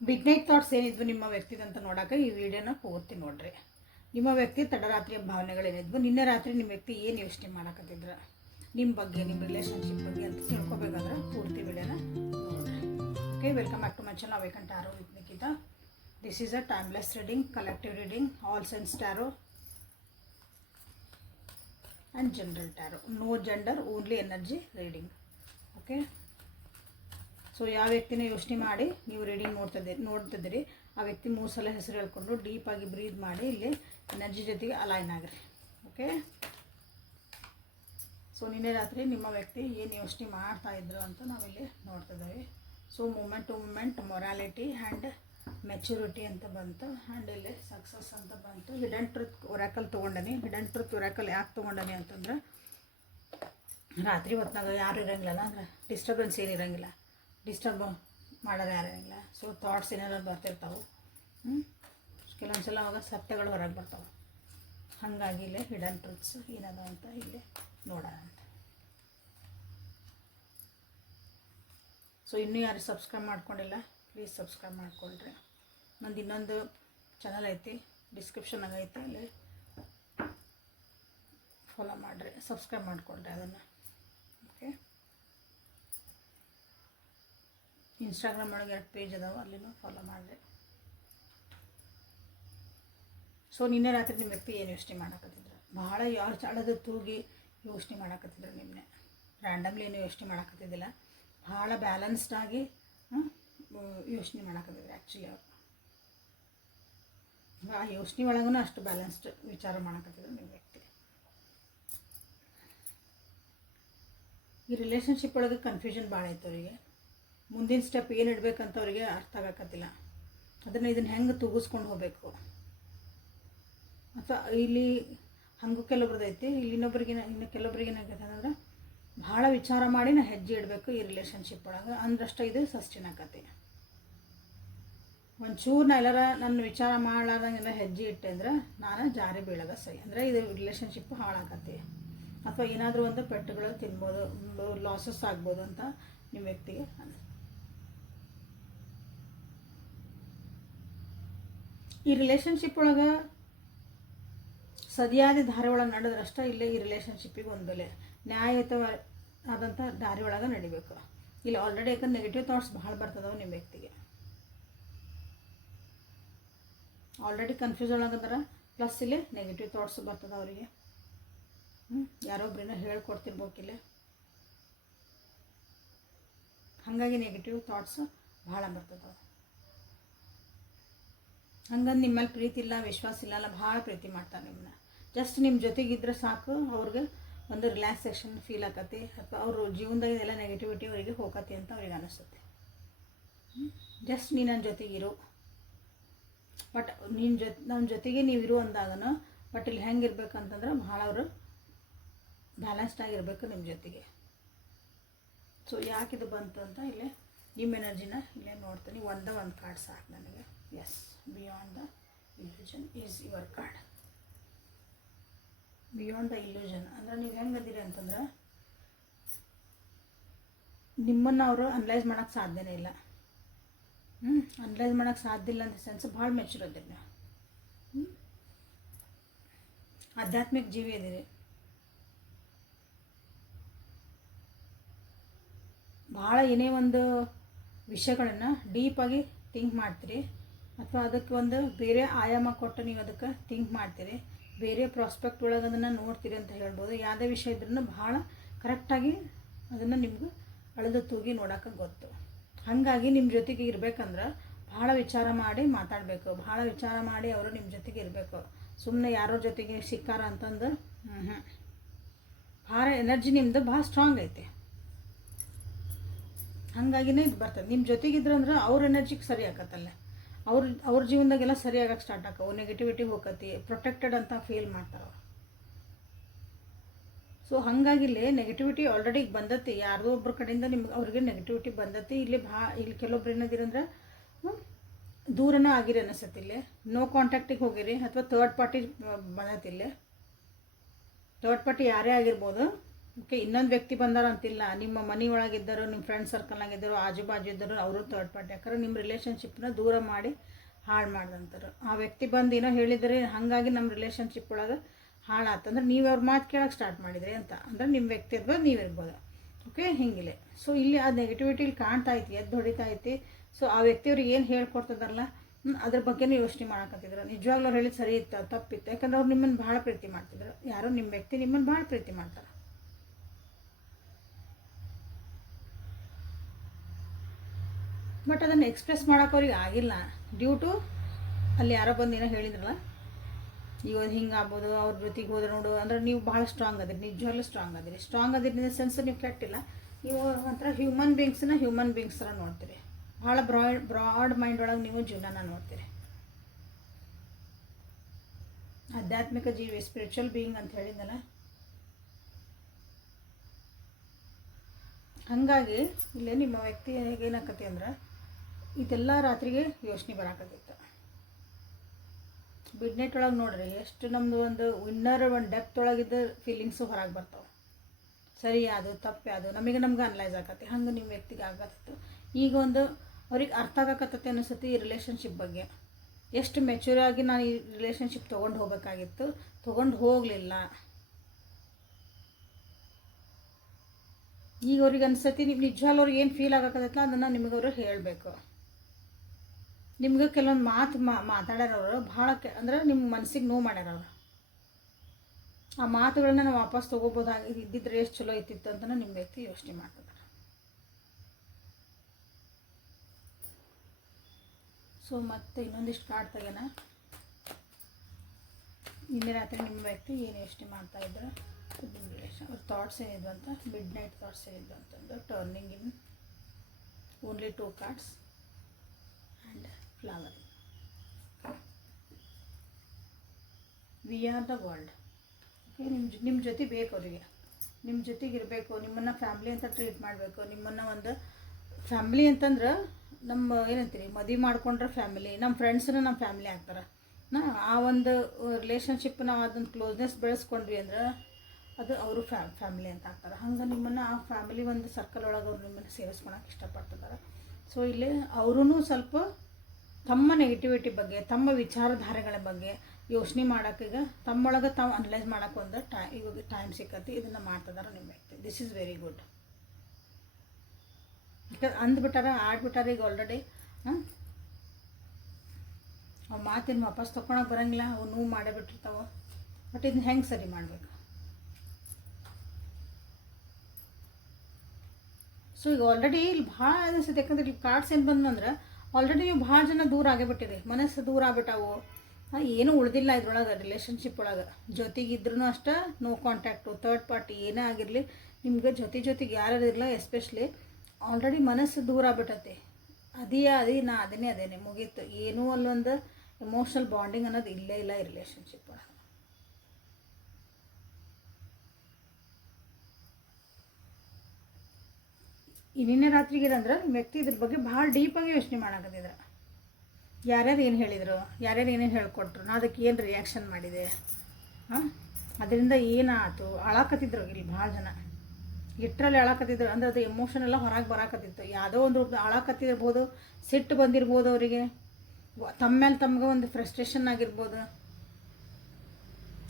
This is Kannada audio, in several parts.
ಬಿಗ್ ನೈಟ್ ಥಾಟ್ಸ್ ಏನಿದ್ವು ನಿಮ್ಮ ವ್ಯಕ್ತಿದಂತ ನೋಡೋಕೆ ಈ ವಿಡಿಯೋನ ಪೂರ್ತಿ ನೋಡ್ರಿ. ನಿಮ್ಮ ವ್ಯಕ್ತಿ ತಡರಾತ್ರಿಯ ಭಾವನೆಗಳೇನಿದ್ವು, ನಿನ್ನೆ ರಾತ್ರಿ ನಿಮ್ಮ ವ್ಯಕ್ತಿ ಏನು ಯೋಚನೆ ಮಾಡಕತ್ತಿದ್ರ ನಿಮ್ಮ ಬಗ್ಗೆ, ನಿಮ್ಮ ರಿಲೇಷನ್ಶಿಪ್ ಬಗ್ಗೆ ಅಂತ ತಿಳ್ಕೊಬೇಕಾದ್ರೆ ಪೂರ್ತಿ ವಿಡಿಯೋನ ನೋಡ್ರಿ. Okay, welcome back to my channel awaken tarot with Nikita. This is a timeless reading, collective reading, all signs tarot and general tarot. No gender, only energy reading. Okay, so ಯಾವ ವ್ಯಕ್ತಿನ ಯೋಚನೆ ಮಾಡಿ ನೀವು ರೀಡಿಂಗ್ ನೋಡ್ತಿದ್ದೀರಿ ಆ ವ್ಯಕ್ತಿ 3 ಸಲ ಹೆಸರು ಹೇಳ್ಕೊಂಡು ಡೀಪಾಗಿ ಬ್ರೀದ್ ಮಾಡಿ ಇಲ್ಲಿ ಎನರ್ಜಿ ಜೊತೆಗೆ ಅಲೈನ್ ಆಗಿರಿ. ಓಕೆ, ಸೊ ನಿನ್ನೆ ರಾತ್ರಿ ನಿಮ್ಮ ವ್ಯಕ್ತಿ ಏನು ಯೋಚನೆ ಮಾಡ್ತಾಯಿದ್ರು ಅಂತ ನಾವಿಲ್ಲಿ ನೋಡ್ತಿದ್ದೇವೆ. So moment to moment, morality and maturity ಅಂತ ಬಂತು, ಆ್ಯಂಡ್ ಇಲ್ಲಿ ಸಕ್ಸಸ್ ಅಂತ ಬಂತು. ಹಿಡನ್ ಟ್ರುತ್ ಒರಾಕಲ್ ತೊಗೊಂಡನಿ. ಹಿಡನ್ ಟ್ರುತ್ ಒರಾಕಲ್ ಯಾಕೆ ತೊಗೊಂಡನಿ ಅಂತಂದ್ರೆ, ರಾತ್ರಿ ಹೊತ್ನಾಗ ಯಾರು ಇರೋಂಗಿಲ್ಲ, ಅಂದ್ರೆ ಡಿಸ್ಟರ್ಬೆನ್ಸ್ ಏನಿರೋಂಗಿಲ್ಲ, ಡಿಸ್ಟರ್ಬ್ ಮಾಡೋದು ಯಾರಿಲ್ಲ. ಸೊ ಥಾಟ್ಸ್ ಏನಾದ್ರು ಬರ್ತಿರ್ತಾವೆ, ಕೆಲವೊಂದು ಸಲ ಅವಾಗ ಸತ್ಯಗಳು ಹೊರಗೆ ಬರ್ತಾವೆ. ಹಾಗಾಗಿ ಇಲ್ಲಿ ಹಿಡನ್ ಟ್ರುತ್ಸ್ ಏನದ ಅಂತ ಇಲ್ಲಿ ನೋಡೋಣ ಅಂತ. ಸೊ ಇನ್ನೂ ಯಾರು ಸಬ್ಸ್ಕ್ರೈಬ್ ಮಾಡ್ಕೊಂಡಿಲ್ಲ, ಪ್ಲೀಸ್ ಸಬ್ಸ್ಕ್ರೈಬ್ ಮಾಡ್ಕೊಳ್ರಿ. ನಂದು ಇನ್ನೊಂದು ಚಾನಲ್ ಐತಿ, ಡಿಸ್ಕ್ರಿಪ್ಷನಾಗ ಐತೆ, ಅಲ್ಲಿ ಫಾಲೋ ಮಾಡಿರಿ, ಸಬ್ಸ್ಕ್ರೈಬ್ ಮಾಡ್ಕೊಳ್ರಿ ಅದನ್ನು. ಓಕೆ, ಇನ್ಸ್ಟಾಗ್ರಾಮ್ ಒಳಗೆ 2 ಪೇಜ್ ಅದಾವೆ, ಅಲ್ಲಿನೂ ಫಾಲೋ ಮಾಡಿರಿ. ಸೊ ನಿನ್ನೆ ರಾತ್ರಿ ನಿಮ್ಮ ವ್ಯಕ್ತಿ ಏನು ಯೋಚನೆ ಮಾಡಕತ್ತಿದ್ರು, ಭಾಳ ಯಾರು ಚಾಳದ ತೂಗಿ ಯೋಚನೆ ಮಾಡಕತ್ತಿದ್ರು. ನಿಮ್ಮನ್ನೇ ರ್ಯಾಂಡಮ್ಲಿ ಏನು ಯೋಚನೆ ಮಾಡಕತ್ತಿದ್ದಿಲ್ಲ, ಭಾಳ ಬ್ಯಾಲೆನ್ಸ್ಡಾಗಿ ಯೋಚನೆ ಮಾಡಕತ್ತಿದ್ರು. ಆ್ಯಕ್ಚುಲಿ ಅವರು ಆ ಯೋಚನೆ ಒಳಗೂ ಅಷ್ಟು ಬ್ಯಾಲೆನ್ಸ್ಡ್ ವಿಚಾರ ಮಾಡಕತ್ತಿದ್ರು ನಿಮ್ಮ ವ್ಯಕ್ತಿ. ಈ ರಿಲೇಷನ್ಶಿಪ್ ಒಳಗೆ ಕನ್ಫ್ಯೂಷನ್ ಭಾಳ ಐತೆ ಅವರಿಗೆ. ಮುಂದಿನ ಸ್ಟೆಪ್ ಏನು ಇಡಬೇಕಂತ ಅವರಿಗೆ ಅರ್ಥ ಆಗಕತ್ತಿಲ್ಲ. ಇದನ್ನು ಹೆಂಗೆ ತೂಗಿಸ್ಕೊಂಡು ಹೋಗಬೇಕು ಅಥವಾ ಇಲ್ಲಿ ಹಂಗೂ ಕೆಲವ್ರದ್ದೈತಿ, ಇಲ್ಲಿ ಇನ್ನು ಕೆಲವೊಬ್ರಿಗೆ ಏನಾಗೈತೆ ಅಂದ್ರೆ, ಭಾಳ ವಿಚಾರ ಮಾಡಿ ನಾ ಹೆಜ್ಜೆ ಇಡಬೇಕು ಈ ರಿಲೇಷನ್ಶಿಪ್ ಒಳಗೆ ಅಂದ್ರಷ್ಟ ಇದು ಸಸ್ಟೈನ್ ಆಕತಿ. ಒಂಚೂರು ನಾ ಎಲ್ಲರ ನನ್ನ ವಿಚಾರ ಮಾಡಲಾರ್ದಂಗೆಲ್ಲ ಹೆಜ್ಜೆ ಇಟ್ಟೆ ಅಂದ್ರೆ ನಾನು ಜಾರಿ ಬೀಳೋದ ಸರಿ, ಅಂದರೆ ಇದು ರಿಲೇಷನ್ಶಿಪ್ ಹಾಳಾಕತಿ ಅಥವಾ ಏನಾದರೂ ಒಂದು ಪೆಟ್ಟುಗಳು ತಿನ್ಬೋದು, ಲಾಸಸ್ ಆಗ್ಬೋದು ಅಂತ ನಿಮ್ಮ ವ್ಯಕ್ತಿಗೆ ಅನಿಸುತ್ತೆ. ಈ ರಿಲೇಷನ್ಶಿಪ್ ಒಳಗೆ ಸರಿಯಾದ ದಾರಿ ಒಳಗೆ ನಡೆದ್ರಷ್ಟ ಇಲ್ಲೇ ಈ ರಿಲೇಷನ್ಶಿಪ್ಪಿಗೆ ಒಂದು ಬೆಲೆ, ನ್ಯಾಯಯುತವಾದಂಥ ದಾರಿ ಒಳಗೆ ನಡಿಬೇಕು. ಇಲ್ಲಿ ಆಲ್ರೆಡಿ ಯಾಕಂದ್ರೆ ನೆಗೆಟಿವ್ ಥಾಟ್ಸ್ ಭಾಳ ಬರ್ತದವೆ ನಿಮ್ಮ ವ್ಯಕ್ತಿಗೆ. ಆಲ್ರೆಡಿ ಕನ್ಫ್ಯೂಸ್ ಒಳಗಂದ್ರೆ ಪ್ಲಸ್ ಇಲ್ಲಿ ನೆಗೆಟಿವ್ ಥಾಟ್ಸ್ ಬರ್ತದೆ ಅವರಿಗೆ. ಯಾರೊಬ್ಬರನ್ನ ಹೇಳ್ಕೊಡ್ತಿರ್ಬೇಕಿಲ್ಲ, ಹಾಗಾಗಿ ನೆಗೆಟಿವ್ ಥಾಟ್ಸ್ ಭಾಳ ಬರ್ತದವೆ. ಹಂಗಂದು ನಿಮ್ಮಲ್ಲಿ ಪ್ರೀತಿ ಇಲ್ಲ, ವಿಶ್ವಾಸ ಇಲ್ಲ, ಭಾಳ ಪ್ರೀತಿ ಮಾಡ್ತಾರೆ ನಿಮ್ಮನ್ನ. ಜಸ್ಟ್ ನಿಮ್ಮ ಜೊತೆಗಿದ್ರೆ ಸಾಕು, ಅವ್ರಿಗೆ ಒಂದು ರಿಲ್ಯಾಕ್ಸೇಷನ್ ಫೀಲ್ ಆಕತಿ, ಅಥವಾ ಅವರು ಜೀವನದಾಗ ಎಲ್ಲ ನೆಗೆಟಿವಿಟಿ ಅವರಿಗೆ ಹೋಗತಿ ಅಂತ ಅವ್ರಿಗೆ ಅನಿಸುತ್ತೆ. ಜಸ್ಟ್ ನೀ ನನ್ನ ಜೊತೆಗಿರು, ಬಟ್ ನನ್ನ ಜೊತೆಗೆ ನೀವು ಇರು ಅಂದಾಗನು. ಬಟ್ ಇಲ್ಲಿ ಹೆಂಗಿರ್ಬೇಕಂತಂದ್ರೆ ಭಾಳ ಅವರು ಬ್ಯಾಲೆನ್ಸ್ಡ್ ಆಗಿರ್ಬೇಕು ನಿಮ್ಮ ಜೊತೆಗೆ. ಸೊ ಯಾಕಿದು ಬಂತು ಅಂತ ಇಲ್ಲೇ ನಿಮ್ಮ ಎನರ್ಜಿನ ಇಲ್ಲೇ ನೋಡ್ತೀನಿ. ಒಂದು ಕಾರ್ಡ್ ಸಾಕು ನನಗೆ. Yes, beyond the illusion is your card. Beyond the illusion ಅಂದರೆ ನೀವು ಹೆಂಗದಿರಿ ಅಂತಂದ್ರೆ, ನಿಮ್ಮನ್ನು ಅವರು ಅನಲೈಸ್ ಮಾಡೋಕ್ಕೆ ಸಾಧ್ಯನೇ ಇಲ್ಲ. ಅನಲೈಸ್ ಮಾಡೋಕ್ಕೆ ಸಾಧ್ಯ ಇಲ್ಲ ಅಂತ ಸೆನ್ಸ್ ಭಾಳ ಮೆಚೂರ್ ಅದಿರಿ ನೀವು. ಆಧ್ಯಾತ್ಮಿಕ ಜೀವಿ ಅದಿರಿ, ಭಾಳ ಏನೇ ಒಂದು ವಿಷಯಗಳನ್ನು ಡೀಪಾಗಿ ಥಿಂಕ್ ಮಾಡ್ತೀರಿ, ಅಥವಾ ಅದಕ್ಕೆ ಒಂದು ಬೇರೆ ಆಯಾಮ ಕೊಟ್ಟು ನೀವು ಅದಕ್ಕೆ ಥಿಂಕ್ ಮಾಡ್ತೀರಿ, ಬೇರೆ ಪ್ರಾಸ್ಪೆಕ್ಟ್ ಒಳಗೆ ಅದನ್ನು ನೋಡ್ತೀರಿ ಅಂತ ಹೇಳ್ಬೋದು. ಯಾವುದೇ ವಿಷಯ ಇದ್ರೂ ಭಾಳ ಕರೆಕ್ಟಾಗಿ ಅದನ್ನು ನಿಮ್ಗೆ ಅಳೆದು ತೂಗಿ ನೋಡೋಕೆ ಗೊತ್ತು. ಹಾಗಾಗಿ ನಿಮ್ಮ ಜೊತೆಗೆ ಇರಬೇಕಂದ್ರೆ ಭಾಳ ವಿಚಾರ ಮಾಡಿ ಮಾತಾಡಬೇಕು, ಭಾಳ ವಿಚಾರ ಮಾಡಿ ಅವರು ನಿಮ್ಮ ಜೊತೆಗೆ ಇರಬೇಕು. ಸುಮ್ಮನೆ ಯಾರೋ ಜೊತೆಗೆ ಸಿಕ್ಕಾರ ಅಂತಂದು ಭಾಳ ಎನರ್ಜಿ ನಿಮ್ಮದು ಭಾಳ ಸ್ಟ್ರಾಂಗ್ ಐತೆ. ಹಾಗಾಗಿನೇ ಇದು ಬರ್ತದೆ. ನಿಮ್ಮ ಜೊತೆಗಿದ್ರೆ ಅಂದ್ರೆ ಅವ್ರ ಎನರ್ಜಿಗೆ ಸರಿ ಆಕತ್ತಲ್ಲ, ಅವ್ರ ಜೀವನದಾಗೆಲ್ಲ ಸರಿಯಾಗಕ್ಕೆ ಸ್ಟಾರ್ಟ್ ಆಕವು, ನೆಗೆಟಿವಿಟಿ ಹೋಗತಿ, ಪ್ರೊಟೆಕ್ಟೆಡ್ ಅಂತ ಫೀಲ್ ಮಾಡ್ತಾರೆ. ಸೊ ಹಾಗಾಗಿಲ್ಲಿ ನೆಗೆಟಿವಿಟಿ ಆಲ್ರೆಡಿ ಬಂದತಿ, ಯಾರ್ದೋ ಒಬ್ಬರ ಕಡೆಯಿಂದ ನಿಮ್ಗೆ ಅವ್ರಿಗೆ ನೆಗೆಟಿವಿಟಿ ಬಂದತಿ. ಇಲ್ಲಿ ಕೆಲವೊಬ್ರು ಏನದಿರಂದ್ರೆ ದೂರನೂ ಆಗಿರಿ ಅನಿಸತ್ತೆ. ಇಲ್ಲೇ ನೋ ಕಾಂಟ್ಯಾಕ್ಟಿಗೆ ಹೋಗಿರಿ, ಅಥವಾ ಥರ್ಡ್ ಪಾರ್ಟಿ ಬಂದತಿ. ಇಲ್ಲೇ ಥರ್ಡ್ ಪಾರ್ಟಿ ಯಾರೇ ಆಗಿರ್ಬೋದು, ಓಕೆ, ಇನ್ನೊಂದು ವ್ಯಕ್ತಿ ಬಂದಾರ ಅಂತಿಲ್ಲ, ನಿಮ್ಮ ಮನೆ ಒಳಗಿದ್ದರು, ನಿಮ್ಮ ಫ್ರೆಂಡ್ ಸರ್ಕಲ್ನಾಗಿದ್ದರು, ಆಜು ಬಾಜು ಇದ್ದರು, ಅವರು ಥರ್ಡ್ ಪಾರ್ಟಿ. ಯಾಕಂದ್ರೆ ನಿಮ್ಮ ರಿಲೇಷನ್ಶಿಪ್ನ ದೂರ ಮಾಡಿ ಹಾಳು ಮಾಡ್ದಂತಾರೆ. ಆ ವ್ಯಕ್ತಿ ಬಂದು ಏನೋ ಹೇಳಿದರೆ ಹಾಗಾಗಿ ನಮ್ಮ ರಿಲೇಷನ್ಶಿಪ್ ಒಳಗೆ ಹಾಳಾತಂದ್ರೆ ನೀವು ಅವ್ರ ಮಾತು ಕೇಳೋಕ್ಕೆ ಸ್ಟಾರ್ಟ್ ಮಾಡಿದ್ರಿ ಅಂತ. ಅಂದ್ರೆ ನಿಮ್ಮ ವ್ಯಕ್ತಿ ಇರ್ಬೋದು, ನೀವಿರ್ಬೋದು. ಓಕೆ, ಹಿಂಗಿಲ್ಲ. ಸೊ ಇಲ್ಲಿ ಆ ನೆಗೆಟಿವಿಟಿ ಇಲ್ಲಿ ಕಾಣ್ತಾ ಐತಿ, ಎದ್ದು ಹೊಡಿತಾ ಐತಿ. ಸೊ ಆ ವ್ಯಕ್ತಿಯವ್ರಿಗೆ ಏನು ಹೇಳ್ಕೊಡ್ತದಾರಲ್ಲ ಅದ್ರ ಬಗ್ಗೆನೂ ಯೋಚನೆ ಮಾಡಕತ್ತಿದ್ರು. ನಿಜವಾಗ್ಲೂ ಅವ್ರು ಹೇಳಿದ್ದು ಸರಿ ಇತ್ತು, ತಪ್ಪಿತ್ತು. ಯಾಕಂದ್ರೆ ಅವ್ರು ನಿಮ್ಮನ್ನು ಭಾಳ ಪ್ರೀತಿ ಮಾಡ್ತಿದ್ರು. ಯಾರೋ ನಿಮ್ಮ ವ್ಯಕ್ತಿ ನಿಮ್ಮನ್ನು ಭಾಳ ಪ್ರೀತಿ ಮಾಡ್ತಾರೆ. ಬಟ್ ಅದನ್ನು ಎಕ್ಸ್ಪ್ರೆಸ್ ಮಾಡೋಕೆ ಅವ್ರಿಗೆ ಆಗಿಲ್ಲ, ಡ್ಯೂ ಟು ಅಲ್ಲಿ ಯಾರೋ ಬಂದು ಏನೋ ಹೇಳಿದ್ರಲ್ಲ, ಈಗ ಹಿಂಗೆ ಆಗ್ಬೋದು, ಅವ್ರ ಜೊತೆಗೆ ಹೋದ್ರೆ ನೋಡು. ಅಂದ್ರೆ ನೀವು ಭಾಳ ಸ್ಟ್ರಾಂಗ್ ಅದಿರಿ, ನಿಜವಾಗ್ಲೂ ಸ್ಟ್ರಾಂಗ್ ಅದಿರಿ. ಸ್ಟ್ರಾಂಗ್ ಅದಿರಿ ಇನ್ ದ ಸೆನ್ಸ್ ನೀವು ಕೆಟ್ಟಿಲ್ಲ, ನೀವು ಒಂಥರ ಹ್ಯೂಮನ್ ಬೀಯಿಂಗ್ಸ್ ಥರ ನೋಡ್ತೀರಿ. ಭಾಳ ಬ್ರಾಡ್ ಮೈಂಡ್ ಒಳಗೆ ನೀವು ಜೀವನನ ನೋಡ್ತೀರಿ. ಆಧ್ಯಾತ್ಮಿಕ ಜೀವಿ, ಸ್ಪಿರಿಚುವಲ್ ಬೀಯಿಂಗ್ ಅಂತ ಹೇಳಿದ್ನಲ್ಲ. ಹಾಗಾಗಿ ಇಲ್ಲೇ ನಿಮ್ಮ ವ್ಯಕ್ತಿ ಏನಾಕತಿ ಅಂದ್ರೆ ಇದೆಲ್ಲ ರಾತ್ರಿಗೆ ಯೋಚನೆ ಬರಾಕತ್ತಿತ್ತು. ಮಿಡ್ ನೈಟ್ ಒಳಗೆ ನೋಡ್ರಿ ಎಷ್ಟು ನಮ್ಮದು ಒಂದು ಒಂದು ಡೆಪ್ತ್ ಒಳಗಿದ್ದ ಫೀಲಿಂಗ್ಸು ಹೊರಗೆ ಬರ್ತಾವೆ. ಸರಿ ಅದು ತಪ್ಪು ಅದು ನಮ್ಗೆ ಅನಲೈಸ್ ಆಗತ್ತೆ. ಹಂಗೆ ನಿಮ್ಮ ವ್ಯಕ್ತಿಗೆ ಆಗತ್ತಿತ್ತು. ಈಗ ಒಂದು ಅವ್ರಿಗೆ ಅರ್ಥ ಆಗಕತ್ತತೆ ಅನಿಸುತ್ತೆ ಈ ರಿಲೇಷನ್ಶಿಪ್ ಬಗ್ಗೆ. ಎಷ್ಟು ಮೆಚ್ಯೂರ್ ಆಗಿ ನಾನು ಈ ರಿಲೇಷನ್ಶಿಪ್ ತೊಗೊಂಡು ಹೋಗ್ಬೇಕಾಗಿತ್ತು, ತೊಗೊಂಡು ಹೋಗಲಿಲ್ಲ. ಈಗ ಅವ್ರಿಗೆ ಅನಿಸತಿ ನೀವು ನಿಜವಾಗ್ಲೂ ಅವ್ರಿಗೆ ಏನು ಫೀಲ್ ಆಗಕತ್ತಲ್ಲ ಅದನ್ನು ನಿಮಗವರು ಹೇಳಬೇಕು. ನಿಮ್ಗೆ ಕೆಲವೊಂದು ಮಾತಾಡ್ಯಾರವರು ಭಾಳ ಅಂದರೆ ನಿಮ್ಮ ಮನಸ್ಸಿಗೆ ನೋವು ಮಾಡ್ಯಾರವ್ರು. ಆ ಮಾತುಗಳನ್ನ ನಾವು ವಾಪಸ್ ತೊಗೋಬೋದಾಗಿ ಇದ್ದಿದ್ರೆ ಎಷ್ಟು ಚಲೋ ಇತ್ತಿತ್ತು ಅಂತ ನಿಮ್ಮ ವ್ಯಕ್ತಿ ಯೋಚನೆ ಮಾಡ್ತಿದ್ದಾರೆ. ಸೊ ಮತ್ತೆ ಇನ್ನೊಂದಿಷ್ಟು ಕಾರ್ಡ್ ತೆಗೆನ. ನಿನ್ನೆ ರಾತ್ರಿ ನಿಮ್ಮ ವ್ಯಕ್ತಿ ಏನು ಯೋಚನೆ ಮಾಡ್ತಾಯಿದ್ರು, ನಿಮ್ಮ ರಿಲೇಷನ್ ಅವ್ರ ಥಾಟ್ಸ್ ಏನಿದ್ವು ಅಂತ, ಮಿಡ್ ನೈಟ್ ಥಾಟ್ಸ್ ಏನಿದ್ವು ಅಂತಂದು. Turning in only 2 cards and flower. We are the world. Okay, ನಿಮ್ಮ ಜೊತೆ ಬೇಕು ಅವರಿಗೆ, ನಿಮ್ಮ ಜೊತೆಗೆ ಇರಬೇಕು, ನಿಮ್ಮನ್ನು ಫ್ಯಾಮ್ಲಿ ಅಂತ ಟ್ರೀಟ್ ಮಾಡಬೇಕು. ನಿಮ್ಮನ್ನು ಒಂದು ಫ್ಯಾಮ್ಲಿ ಅಂತಂದ್ರೆ ನಮ್ಮ ಏನಂತೀರಿ ಮದುವೆ ಮಾಡ್ಕೊಂಡ್ರೆ ಫ್ಯಾಮಿಲಿ, ನಮ್ಮ ಫ್ರೆಂಡ್ಸನ್ನು ನಮ್ಮ ಫ್ಯಾಮಿಲಿ ಆಗ್ತಾರೆ. ಆ ಒಂದು ರಿಲೇಷನ್ಶಿಪ್ ನಾವು ಅದನ್ನು ಕ್ಲೋಸ್ನೆಸ್ ಬೆಳೆಸ್ಕೊಂಡ್ವಿ ಅಂದ್ರೆ ಅದು ಅವರು ಫ್ಯಾಮಿಲಿ ಅಂತ ಆಗ್ತಾರೆ. ಹಂಗೆ ನಿಮ್ಮನ್ನು ಆ ಫ್ಯಾಮಿಲಿ ಒಂದು ಸರ್ಕಲ್ ಒಳಗೆ ಅವ್ರು ನಿಮ್ಮನ್ನು ಸೇರಿಸ್ಕೊಳಕ್ಕೆ ಇಷ್ಟಪಡ್ತಿದ್ದಾರೆ. ಸೊ ಇಲ್ಲಿ ಅವರೂ ಸ್ವಲ್ಪ ತಮ್ಮ ನೆಗೆಟಿವಿಟಿ ಬಗ್ಗೆ, ತಮ್ಮ ವಿಚಾರಧಾರೆಗಳ ಬಗ್ಗೆ ಯೋಚನೆ ಮಾಡೋಕ್ಕೀಗ ತಮ್ಮೊಳಗೆ ತಾವು ಅನಲೈಸ್ ಮಾಡೋಕೆ ಒಂದು ಇವಾಗ ಟೈಮ್ ಸಿಕ್ಕತಿ. ಇದನ್ನು ಮಾಡ್ತಿದ್ದಾರೆ ನಿಮ್ಮ ವ್ಯಕ್ತಿ. This is very good. ಯಾಕಂದ್ರೆ ಅಂದ್ಬಿಟ್ಟಾರ, ಆಡ್ಬಿಟ್ಟಾರ ಈಗ ಆಲ್ರೆಡಿ. ಅವು ಮಾತಿನ ವಾಪಸ್ ತೊಗೊಳಕ್ಕೆ ಬರೋಂಗಿಲ್ಲ, ಅವು ನೋವು ಮಾಡೇ ಬಿಟ್ಟಿರ್ತಾವೆ. ಬಟ್ ಇದನ್ನ ಹೆಂಗೆ ಸರಿ ಮಾಡಬೇಕು? ಸೊ ಈಗ ಆಲ್ರೆಡಿ ಇಲ್ಲಿ ಭಾಳ ಅನಿಸುತ್ತೆ. ಯಾಕಂದ್ರೆ ಇಲ್ಲಿ ಕಾರ್ಡ್ಸ್ ಏನು ಬಂದಂದ್ರೆ ಆಲ್ರೆಡಿ ನೀವು ಭಾಳ ಜನ ದೂರ ಆಗೇ ಬಿಟ್ಟಿರಿ, ಮನಸ್ಸು ದೂರ ಆಗ್ಬಿಟ್ಟಾವು. ಏನೂ ಉಳಿದಿಲ್ಲ ಇದ್ರೊಳಗೆ ರಿಲೇಷನ್ಶಿಪ್ ಒಳಗೆ. ಜೊತೆಗಿದ್ರೂ ಅಷ್ಟೇ ನೋ ಕಾಂಟ್ಯಾಕ್ಟು, ಥರ್ಡ್ ಪಾರ್ಟಿ ಏನೇ ಆಗಿರಲಿ ನಿಮ್ಗೆ ಜೊತೆಗೆ ಯಾರು ಇರಲಿಲ್ಲ. ಎಸ್ಪೆಷಲಿ ಆಲ್ರೆಡಿ ಮನಸ್ಸು ದೂರ ಆಗ್ಬಿಟ್ಟೈತಿ. ಅದೇನೇ ಮುಗೀತು. ಏನೂ ಅಲ್ಲೊಂದು ಎಮೋಷ್ನಲ್ ಬಾಂಡಿಂಗ್ ಅನ್ನೋದು ಇಲ್ಲೇ ಇಲ್ಲ ಈ ರಿಲೇಷನ್ಶಿಪ್ ಒಳಗೆ. ನಿನ್ನೆ ರಾತ್ರಿಗೆ ಏನಂದ್ರೆ ನಿಮ್ಮ ವ್ಯಕ್ತಿ ಇದ್ರ ಬಗ್ಗೆ ಭಾಳ ಡೀಪಾಗಿ ಯೋಚನೆ ಮಾಡಕತ್ತಿದ್ರು. ಯಾರ್ಯಾರು ಏನು ಹೇಳಿದರು, ಯಾರ್ಯಾರು ಏನೇನು ಹೇಳ್ಕೊಟ್ರು, ನಾ ಅದಕ್ಕೆ ಏನು ರಿಯಾಕ್ಷನ್ ಮಾಡಿದೆ, ಅದರಿಂದ ಏನಾಯ್ತು, ಅಳಾಕತ್ತಿದ್ರು. ಇಲ್ಲಿ ಭಾಳ ಜನ ಲಿಟ್ರಲಿ ಅಳಾಕತ್ತಿದ್ರು. ಅಂದರೆ ಅದು ಎಮೋಷನ್ ಎಲ್ಲ ಹೊರಗೆ ಬರಾಕತ್ತಿತ್ತು. ಯಾವುದೋ ಒಂದು ರೂಪ ಅಳಾಕತ್ತಿರ್ಬೋದು, ಸಿಟ್ಟು ಬಂದಿರ್ಬೋದು ಅವರಿಗೆ, ತಮ್ಮ ಮೇಲೆ ತಮ್ಗೆ ಒಂದು ಫ್ರಸ್ಟ್ರೇಷನ್ ಆಗಿರ್ಬೋದು,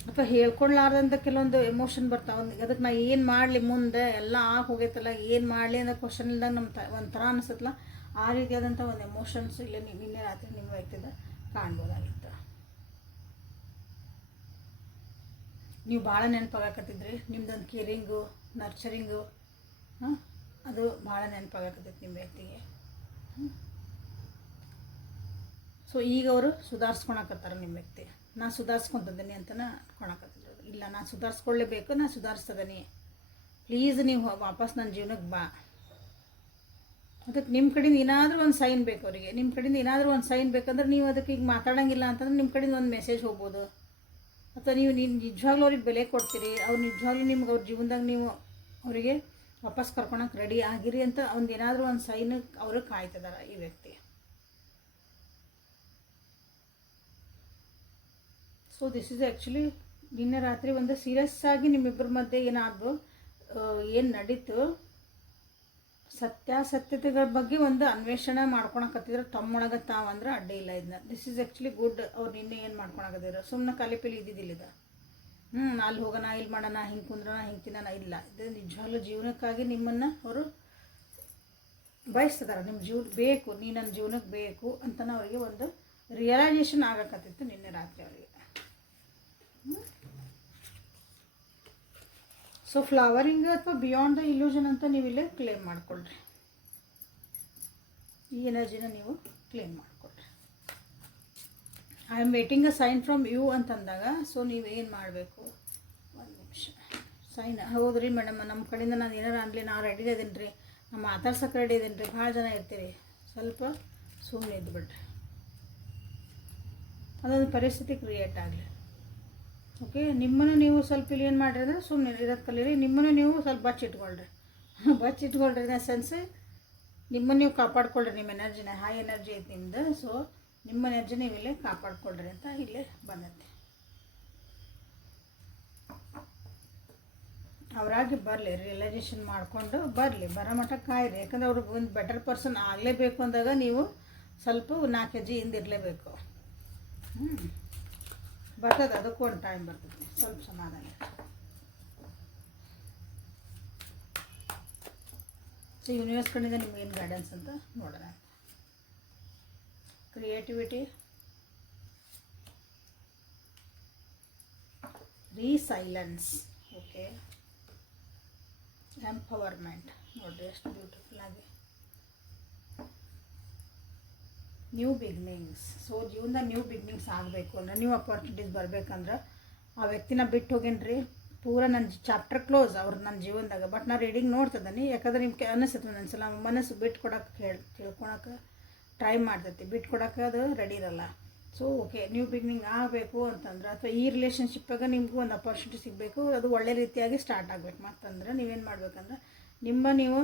ಅಥವಾ ಹೇಳ್ಕೊಡ್ಲಾರ್ದಂಥ ಕೆಲವೊಂದು ಎಮೋಷನ್ ಬರ್ತಾವೆ. ಅದಕ್ಕೆ ನಾ ಏನು ಮಾಡಲಿ, ಮುಂದೆ ಎಲ್ಲ ಆಗಿ ಹೋಗೈತಲ್ಲ, ಏನು ಮಾಡಲಿ ಅನ್ನೋ ಕ್ವಶನ್ ಇಲ್ದಾಗ ನಮ್ಮ ಒಂಥರ ಅನಿಸುತ್ತಲ್ಲ, ಆ ರೀತಿಯಾದಂಥ ಒಂದು ಎಮೋಷನ್ಸ್ ಇಲ್ಲ ನಿನ್ನೆ ರಾತ್ರಿ ನಿಮ್ಮ ವ್ಯಕ್ತಿದ ಕಾಣ್ಬೋದಾಗಿತ್ತು. ನೀವು ಭಾಳ ನೆನಪಾಗಕತ್ತಿದ್ರಿ. ನಿಮ್ದೊಂದು ಕೇರಿಂಗು, ನರ್ಚರಿಂಗು, ಅದು ಭಾಳ ನೆನಪಾಗಕತ್ತೈತಿ ನಿಮ್ಮ ವ್ಯಕ್ತಿಗೆ. ಸೊ ಈಗ ಅವರು ಸುಧಾರಿಸ್ಕೊಳಕತ್ತಾರೆ ನಿಮ್ಮ ವ್ಯಕ್ತಿ. ನಾನು ಸುಧಾರಿಸ್ಕೊತಿದ್ದೀನಿ ಅಂತಲೇ ಅನ್ಕೊಳಕತ್ತಿದ್ರು. ಇಲ್ಲ, ನಾನು ಸುಧಾರಿಸ್ಕೊಳ್ಳೇಬೇಕು, ನಾನು ಸುಧಾರಿಸ್ತದೀನಿ, ಪ್ಲೀಸ್ ನೀವು ವಾಪಸ್ ನನ್ನ ಜೀವನಕ್ಕೆ ಬಾ. ಅದಕ್ಕೆ ನಿಮ್ಮ ಕಡೆಯಿಂದ ಏನಾದರೂ ಒಂದು ಸೈನ್ ಬೇಕು ಅವರಿಗೆ. ನಿಮ್ಮ ಕಡೆಯಿಂದ ಏನಾದರೂ ಒಂದು ಸೈನ್ ಬೇಕಂದ್ರೆ ನೀವು ಅದಕ್ಕೆ ಈಗ ಮಾತಾಡೋಂಗಿಲ್ಲ ಅಂತಂದ್ರೆ ನಿಮ್ಮ ಕಡೆಯಿಂದ ಒಂದು ಮೆಸೇಜ್ ಹೋಗ್ಬೋದು. ಅಥವಾ ನೀವು ನಿಜವಾಗ್ಲೂ ಅವ್ರಿಗೆ ಬೆಲೆ ಕೊಡ್ತೀರಿ, ಅವ್ರು ನಿಜವಾಗ್ಲೂ ನಿಮ್ಗೆ ಅವ್ರ ಜೀವನದಾಗ ನೀವು ಅವರಿಗೆ ವಾಪಸ್ ಕರ್ಕೊಳಕ್ಕೆ ರೆಡಿ ಆಗಿರಿ ಅಂತ ಒಂದು ಏನಾದರೂ ಒಂದು ಸೈನ್ ಅವರು ಕಾಯ್ತಿದ್ದಾರೆ ಈ ವ್ಯಕ್ತಿ. ಸೊ ದಿಸ್ ಈಸ್ ಆ್ಯಕ್ಚುಲಿ ನಿನ್ನೆ ರಾತ್ರಿ ಒಂದು ಸೀರಿಯಸ್ ಆಗಿ ನಿಮ್ಮಿಬ್ಬರ ಮಧ್ಯೆ ಏನಾದರೂ ಏನು ನಡೀತು ಸತ್ಯಾಸತ್ಯತೆಗಳ ಬಗ್ಗೆ ಒಂದು ಅನ್ವೇಷಣೆ ಮಾಡ್ಕೊಳಕತ್ತಿದ್ರೆ ತಮ್ಮೊಳಗೆ ತಾವಂದ್ರೆ ಅಡ್ಡಿ ಇಲ್ಲ ಇದನ್ನ. This is actually good. ಅವ್ರು ನಿನ್ನೆ ಏನು ಮಾಡ್ಕೊಳಕತ್ತಿದ್ರು, ಸುಮ್ಮನೆ ಕಾಲಿಪಿಲಿ ಇದ್ದಿದ್ದಿಲ್ಲ ಇದು. ಅಲ್ಲಿ ಹೋಗೋಣ, ಇಲ್ಲಿ ಮಾಡೋಣ, ಹಿಂಗೆ ಕುಂದ್ರೋಣ, ಹಿಂಗೆ ತಿನ್ನೋಣ, ಇಲ್ಲ. ಇದು ನಿಜವಾಗ್ಲೂ ಜೀವನಕ್ಕಾಗಿ ನಿಮ್ಮನ್ನು ಅವರು ಬಯಸ್ತಿದ್ದಾರೆ. ನಿಮ್ಮ ಜೀವ ಬೇಕು, ನೀ ನನ್ನ ಜೀವನಕ್ಕೆ ಬೇಕು ಅಂತಲೇ ಅವರಿಗೆ ಒಂದು ರಿಯಲೈಸೇಷನ್ ಆಗಕತ್ತಿತ್ತು ನಿನ್ನೆ ರಾತ್ರಿ ಅವರಿಗೆ. ಸೊ ಫ್ಲವರಿಂಗ್ ಅಥವಾ ಬಿಯಾಂಡ್ ದ ಇಲ್ಯೂಷನ್ ಅಂತ ನೀವು ಇಲ್ಲೇ ಕ್ಲೇಮ್ ಮಾಡಿಕೊಳ್ರಿ. ಈ ಎನರ್ಜಿನ ನೀವು ಕ್ಲೇಮ್ ಮಾಡಿಕೊಳ್ರಿ. I am waiting a sign from you ಅಂತಂದಾಗ ಸೊ ನೀವೇನು ಮಾಡಬೇಕು, ಒಂದು ನಿಮಿಷ ಸೈನ್. ಹೌದ್ರಿ ಮೇಡಮ್, ನಮ್ಮ ಕಡೆಯಿಂದ ನಾನು ಏನಾರು ಆಗಲಿ, ನಾವು ರೆಡಿ ಇದ್ದೀನಿ ರೀ, ನಾನು ಮಾತಾಡ್ಸೋಕೆ ರೆಡಿ ಇದ್ದೀನಿ ರೀ, ಭಾಳ ಜನ ಇರ್ತೀರಿ, ಸ್ವಲ್ಪ ಸುಮ್ಮನೆ ಇದ್ದುಬಿಡ್ರಿ, ಅದೊಂದು ಪರಿಸ್ಥಿತಿ ಕ್ರಿಯೇಟ್ ಆಗಲಿ. ಓಕೆ, ನಿಮ್ಮನ್ನು ನೀವು ಸ್ವಲ್ಪ ಇಲ್ಲಿ ಏನು ಮಾಡಿರಿ ಅಂದರೆ ಸುಮ್ಮನೆ ಇರೋದು ಕಲೀರಿ. ನಿಮ್ಮನ್ನು ನೀವು ಸ್ವಲ್ಪ ಬಚ್ಚಿಟ್ಕೊಳ್ರಿ. ಬಚ್ಚಿಟ್ಕೊಳ್ರಿ ಇನ್ ಸೆನ್ಸ್ ನಿಮ್ಮನ್ನು ನೀವು ಕಾಪಾಡ್ಕೊಳ್ರಿ. ನಿಮ್ಮ ಎನರ್ಜಿನ ಹೈ ಎನರ್ಜಿ ಐತೆ ನಿಮ್ಮದು. ಸೊ ನಿಮ್ಮ ಎನರ್ಜಿ ನೀವು ಇಲ್ಲೇ ಕಾಪಾಡ್ಕೊಳ್ರಿ ಅಂತ ಇಲ್ಲೇ ಬಂದೈತೆ. ಅವರಾಗಿ ಬರಲಿ, ರಿಯಲೈಸೇಷನ್ ಮಾಡಿಕೊಂಡು ಬರಲಿ, ಬರೋ ಮಟ್ಟ ಕಾಯಿರಿ. ಯಾಕಂದ್ರೆ ಅವ್ರಿಗೆ ಒಂದು ಬೆಟರ್ ಪರ್ಸನ್ ಆಗಲೇಬೇಕು ಅಂದಾಗ ನೀವು ಸ್ವಲ್ಪ 4 ಹೆಜ್ಜೆ ಹಿಂದಿರಲೇಬೇಕು. ಬರ್ತದೆ, ಅದಕ್ಕೂ ಒಂದು ಟೈಮ್ ಬರ್ತದೆ, ಸ್ವಲ್ಪ ಸಮಾಧಾನ. ಸೊ ಯೂನಿವರ್ಸ್ ಕಡೆಯಿಂದ ನಿಮ್ಗೇನು ಗೈಡೆನ್ಸ್ ಅಂತ ನೋಡೋಣ. Creativity, resilience, okay, empowerment. ನೋಡಿರಿ ಎಷ್ಟು ಬ್ಯೂಟಿಫುಲ್ ಆಗಿ. New beginnings. ಸೊ ಜೀವನದ ನ್ಯೂ ಬಿಗ್ನಿಂಗ್ಸ್ ಆಗಬೇಕು ಅಂದರೆ, ನ್ಯೂ ಅಪಾರ್ಚುನಿಟೀಸ್ ಬರಬೇಕಂದ್ರೆ ಆ ವ್ಯಕ್ತಿನ ಬಿಟ್ಟು ಹೋಗೇನ್ರಿ, ಪೂರ ನನ್ನ ಚಾಪ್ಟರ್ ಕ್ಲೋಸ್ ಅವ್ರು ನನ್ನ ಜೀವನದಾಗ. ಬಟ್ ನಾನು ರೀಡಿಂಗ್ ನೋಡ್ತಿದ್ದೀನಿ, ಯಾಕಂದ್ರೆ ನಿಮ್ಗೆ ಅನಿಸುತ್ತೆ ಒಂದೊಂದ್ಸಲ ಮನಸ್ಸು ಬಿಟ್ಟು ಕೊಡೋಕೆ ತಿಳ್ಕೊಳಕ್ಕೆ ಟ್ರೈ ಮಾಡ್ತೈತಿ, ಬಿಟ್ಟು ಕೊಡೋಕೆ ಅದು ರೆಡಿ ಇರಲ್ಲ. ಸೊ ಓಕೆ, ನ್ಯೂ ಬಿಗ್ನಿಂಗ್ ಆಗಬೇಕು ಅಂತಂದ್ರೆ, ಅಥವಾ ಈ ರಿಲೇಷನ್ಶಿಪ್ಪಾಗ ನಿಮಗೂ ಒಂದು ಅಪಾರ್ಚುನಿಟಿ ಸಿಗಬೇಕು, ಅದು ಒಳ್ಳೆ ರೀತಿಯಾಗಿ ಸ್ಟಾರ್ಟ್ ಆಗಬೇಕು. ಮತ್ತಂದ್ರೆ ನೀವೇನು ಮಾಡ್ಬೇಕಂದ್ರೆ, ನೀವು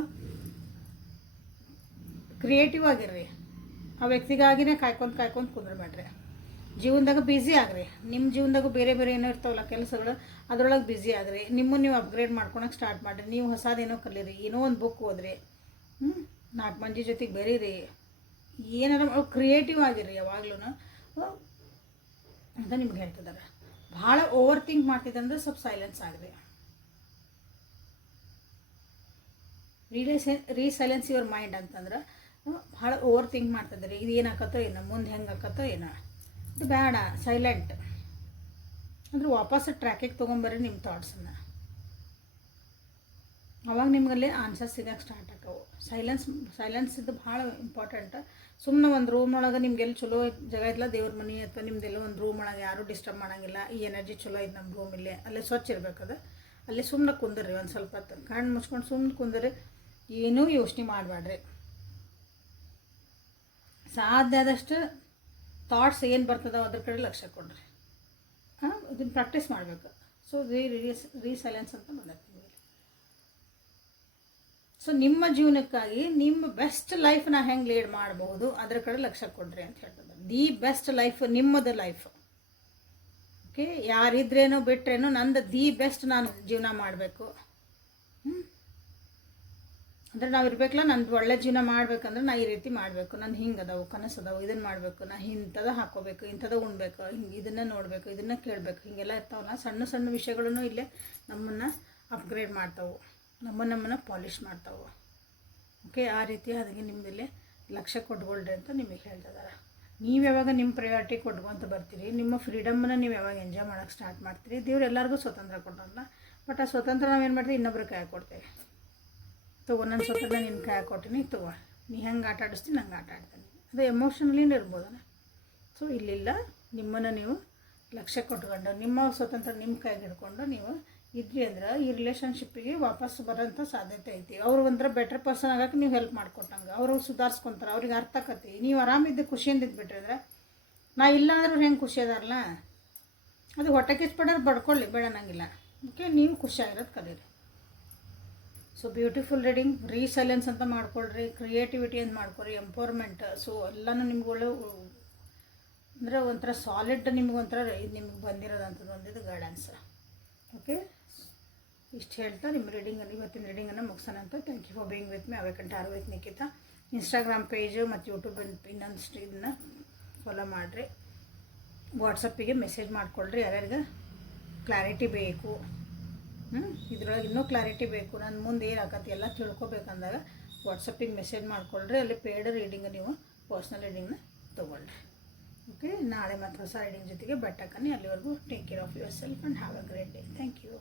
ಕ್ರಿಯೇಟಿವ್ ಆಗಿರ್ರಿ. ಆ ವ್ಯಕ್ತಿಗಾಗಿನೇ ಕಾಯ್ಕೊಂಡು ಕುಂದ್ರಬೇಡ್ರಿ. ಜೀವನದಾಗ ಬ್ಯುಸಿ ಆಗ್ರಿ. ನಿಮ್ಮ ಜೀವನದಾಗೂ ಬೇರೆ ಬೇರೆ ಏನೋ ಇರ್ತಾವಲ್ಲ ಕೆಲಸಗಳು, ಅದರೊಳಗೆ ಬ್ಯುಸಿ ಆಗ್ರಿ. ನಿಮ್ಮನ್ನು ನೀವು ಅಪ್ಗ್ರೇಡ್ ಮಾಡ್ಕೊಳಕ್ಕೆ ಸ್ಟಾರ್ಟ್ ಮಾಡಿರಿ. ನೀವು ಹೊಸದೇನೋ ಕಲೀರಿ, ಏನೋ ಒಂದು ಬುಕ್ ಓದ್ರಿ, 4 ಮಂದಿ ಜೊತೆಗೆ ಬೆರೀರಿ, ಏನಾರ ಕ್ರಿಯೇಟಿವ್ ಆಗಿರಿ ಯಾವಾಗ್ಲೂ ಅಂತ ನಿಮ್ಗೆ ಹೇಳ್ತಿದ್ದಾರೆ. ಭಾಳ ಓವರ್ ಥಿಂಕ್ ಮಾಡ್ತಿದ್ದಂದ್ರೆ ಸ್ವಲ್ಪ ಸೈಲೆನ್ಸ್ ಆಗ್ರಿ. ರೀಸೈಲೆನ್ಸ್ ಯುವರ್ ಮೈಂಡ್ ಅಂತಂದ್ರೆ, ಭಾಳ ಓವರ್ ಥಿಂಕ್ ಮಾಡ್ತಿದ್ದಾರೆ, ಇದು ಏನಾಕತ್ತೋ ಏನೋ, ಮುಂದೆ ಹೆಂಗೆ ಆಕತ್ತೋ ಏನೋ, ಇದು ಬೇಡ. ಸೈಲೆಂಟ್ ಅಂದ್ರೆ ವಾಪಸ್ ಟ್ರ್ಯಾಕಿಗೆ ತೊಗೊಂಬರ್ರಿ ನಿಮ್ಮ ಥಾಟ್ಸನ್ನು. ಅವಾಗ ನಿಮಗಲ್ಲಿ ಆನ್ಸರ್ ಸಿಗೋಕ್ಕೆ ಸ್ಟಾರ್ಟ್ ಆಕವು. ಸೈಲೆನ್ಸ್ ಇದು ಭಾಳ ಇಂಪಾರ್ಟೆಂಟ್. ಸುಮ್ಮನೆ ಒಂದು ರೂಮ್ ಒಳಗೆ ನಿಮ್ಗೆಲ್ಲಿ ಚಲೋ ಜಾಗ ಇಲ್ಲ, ದೇವ್ರ ಮನೆ ಅಥವಾ ನಿಮ್ದೆಲ್ಲ ಒಂದು ರೂಮ್ ಒಳಗೆ ಯಾರೂ ಡಿಸ್ಟರ್ಬ್ ಮಾಡೋಂಗಿಲ್ಲ, ಈ ಎನರ್ಜಿ ಚಲೋ ಇದೆ ನಮ್ಮ ರೂಮಿಲ್ಲೇ, ಅಲ್ಲೇ ಸ್ವಚ್ಛ ಇರಬೇಕದು. ಅಲ್ಲೇ ಸುಮ್ಮನೆ ಕುಂದರ್ರಿ, ಒಂದು ಸ್ವಲ್ಪ ಹೊತ್ತು ಕಣ್ಣು ಮುಚ್ಕೊಂಡು ಸುಮ್ಮನೆ ಕುಂದರಿ, ಏನೂ ಯೋಚನೆ ಮಾಡಬೇಡ್ರಿ. ಸಾಧ್ಯ ಆದಷ್ಟು ಥಾಟ್ಸ್ ಏನು ಬರ್ತದೋ ಅದ್ರ ಕಡೆ ಲಕ್ಷ್ಯ ಕೊಡ್ರಿ. ಇದನ್ನು ಪ್ರಾಕ್ಟೀಸ್ ಮಾಡಬೇಕು. ಸೊ ರೀಸೈಲೆನ್ಸ್ ಅಂತ ಬಂದೈತೆ ನಿಮಗೆ. ಸೊ ನಿಮ್ಮ ಜೀವನಕ್ಕಾಗಿ ನಿಮ್ಮ ಬೆಸ್ಟ್ ಲೈಫ್ನ ಹೆಂಗೆ ಲೀಡ್ ಮಾಡಬಹುದು ಅದ್ರ ಕಡೆ ಲಕ್ಷ್ಯ ಕೊಡ್ರಿ ಅಂತ ಹೇಳ್ತದೆ. ದಿ ಬೆಸ್ಟ್ ಲೈಫ್ ನಿಮ್ಮದು ಲೈಫ್. ಓಕೆ, ಯಾರಿದ್ರೇನೋ ಬಿಟ್ರೇನೋ ನಂದು ದಿ ಬೆಸ್ಟ್ ನಾನು ಜೀವನ ಮಾಡಬೇಕು. ಅಂದರೆ ನಾವು ಇರಬೇಕಲ್ಲ, ನಂದು ಒಳ್ಳೆ ಜೀವನ ಮಾಡ್ಬೇಕಂದ್ರೆ ನಾ ಈ ರೀತಿ ಮಾಡಬೇಕು, ನಾನು ಹಿಂಗೆ ಅದಾವು ಕನಸು ಅದಾವು, ಇದನ್ನು ಮಾಡಬೇಕು, ನಾ ಇಂಥದ ಹಾಕ್ಕೋಬೇಕು, ಇಂಥದ ಉಣ್ಬೇಕು, ಹಿಂಗೆ ಇದನ್ನು ನೋಡಬೇಕು, ಇದನ್ನು ಕೇಳಬೇಕು, ಹಿಂಗೆಲ್ಲ ಇರ್ತಾವಲ್ಲ. ಸಣ್ಣ ಸಣ್ಣ ವಿಷಯಗಳನ್ನು ಇಲ್ಲೇ ನಮ್ಮನ್ನು ಅಪ್ಗ್ರೇಡ್ ಮಾಡ್ತಾವೆ, ನಮ್ಮನ್ನು ಪಾಲಿಷ್ ಮಾಡ್ತಾವೆ. ಓಕೆ, ಆ ರೀತಿ ಅದಕ್ಕೆ ನಿಮ್ಮದಲ್ಲಿ ಲಕ್ಷ್ಯ ಕೊಟ್ಕೊಳ್ರಿ ಅಂತ ನಿಮಗೆ ಹೇಳ್ತಿದ್ದಾರೆ. ನೀವು ಯಾವಾಗ ನಿಮ್ಮ ಪ್ರಯಾರಿಟಿ ಕೊಟ್ಕೊಂತ ಬರ್ತೀರಿ, ನಿಮ್ಮ ಫ್ರೀಡಮ್ಮನ್ನು ನೀವು ಯಾವಾಗ ಎಂಜಾಯ್ ಮಾಡೋಕ್ಕೆ ಸ್ಟಾರ್ಟ್ ಮಾಡ್ತೀರಿ, ದೇವ್ರು ಎಲ್ಲರಿಗೂ ಸ್ವತಂತ್ರ ಕೊಟ್ಟರಲ್ಲ. ಬಟ್ ಆ ಸ್ವತಂತ್ರ ನಾವೇನು ಮಾಡ್ತೀವಿ, ಇನ್ನೊಬ್ರು ಕೈ ಕೊಡ್ತೇವೆ. ತಗೋ, ನನ್ನ ಸ್ವತಂತ್ರ ನಿನ್ನ ಕೈ ಕೊಟ್ಟಿನಿ, ತಗೋ ನೀ ಹೆಂಗೆ ಆಟ ಆಡಿಸ್ತೀನಿ ಹಂಗೆ ಆಟ ಆಡ್ತೀನಿ. ಅದು ಎಮೋಷನಲಿನೇ ಇರ್ಬೋದಲ್ಲ. ಸೊ ಇಲ್ಲಿಲ್ಲ, ನಿಮ್ಮನ್ನು ನೀವು ಲಕ್ಷ್ಯ ಕೊಟ್ಕೊಂಡು ನಿಮ್ಮ ಸ್ವತಂತ್ರ ನಿಮ್ಮ ಕೈಗೆ ಹಿಡ್ಕೊಂಡು ನೀವು ಇದ್ರಿ ಅಂದ್ರೆ ಈ ರಿಲೇಷನ್ಶಿಪ್ಪಿಗೆ ವಾಪಸ್ ಬರೋಂಥ ಸಾಧ್ಯತೆ ಐತಿ. ಅವ್ರು ಒಂಥರ ಬೆಟರ್ ಪರ್ಸನ್ ಆಗೋಕ್ಕೆ ನೀವು ಹೆಲ್ಪ್ ಮಾಡಿಕೊಟ್ಟಂಗೆ ಅವರು ಸುಧಾರಿಸ್ಕೊತಾರೆ, ಅವ್ರಿಗೆ ಅರ್ಥ ಆಕತಿ. ನೀವು ಆರಾಮಿದ್ದು ಖುಷಿಯಿಂದ ಇದ್ಬಿಟ್ರಿ ಅಂದ್ರೆ, ನಾ ಇಲ್ಲ ಅಂದ್ರೂ ಹೆಂಗೆ ಖುಷಿ ಅದಾರಲ್ಲ, ಅದು ಹೊಟ್ಟೆ ಕಿಚ್ಪಡೋರು ಬಡ್ಕೊಳ್ಳಿ, ಬೇಡನಂಗಿಲ್ಲ. ಓಕೆ, ನೀವು ಖುಷಿಯಾಗಿರೋದು ಕಲೀರಿ. So beautiful reading. ರೀಸೈಲೆನ್ಸ್ ಅಂತ ಮಾಡ್ಕೊಳ್ರಿ, ಕ್ರಿಯೇಟಿವಿಟಿ ಅಂತ ಮಾಡ್ಕೊಳ್ರಿ, ಎಂಪವರ್ಮೆಂಟ್. ಸೊ ಎಲ್ಲನೂ ನಿಮ್ಗಳು ಅಂದರೆ ಒಂಥರ ಸಾಲಿಡ್, ನಿಮ್ಗೆ ಒಂಥರ ಇದು ನಿಮ್ಗೆ ಬಂದಿರೋದಂಥದ್ದು ಒಂದಿದು ಗೈಡೆನ್ಸ್. ಓಕೆ, ಇಷ್ಟು ಹೇಳ್ತಾ ನಿಮ್ಮ ರೀಡಿಂಗನ್ನು ಇವತ್ತಿನ ರೀಡಿಂಗನ್ನು ಮುಗಿಸೋಣ ಅಂತ. Thank you for being with me. Awakened are with Nikhita. Instagram page ಮತ್ತು ಯೂಟ್ಯೂಬ್ ಇನ್ನೊಂದು ಇದನ್ನ ಫಾಲೋ ಮಾಡಿರಿ. ವಾಟ್ಸಪ್ಪಿಗೆ ಮೆಸೇಜ್ ಮಾಡಿಕೊಳ್ರಿ ಯಾರ್ಯಾರಿಗೆ ಕ್ಲಾರಿಟಿ ಬೇಕು. ಇದ್ರೊಳಗೆ ಇನ್ನೂ ಕ್ಲಾರಿಟಿ ಬೇಕು, ನಾನು ಮುಂದೆ ಏನು ಆಕತಿ ಎಲ್ಲ ತಿಳ್ಕೊಬೇಕಂದಾಗ ವಾಟ್ಸಪ್ಪಿಗೆ ಮೆಸೇಜ್ ಮಾಡಿಕೊಳ್ರಿ. ಅಲ್ಲಿ ಪೇಯ್ಡ್ ರೀಡಿಂಗ್ ನೀವು ಪರ್ಸ್ನಲ್ ರೀಡಿಂಗ್ನ ತೊಗೊಳ್ರಿ. ಓಕೆ, ನಾಳೆ ಮತ್ತು ಹೊಸ ರೀಡಿಂಗ್ ಜೊತೆಗೆ ಬಟ್ ಹಾಕನಿ. ಅಲ್ಲಿವರೆಗೂ take care of yourself and have a great day. Thank you.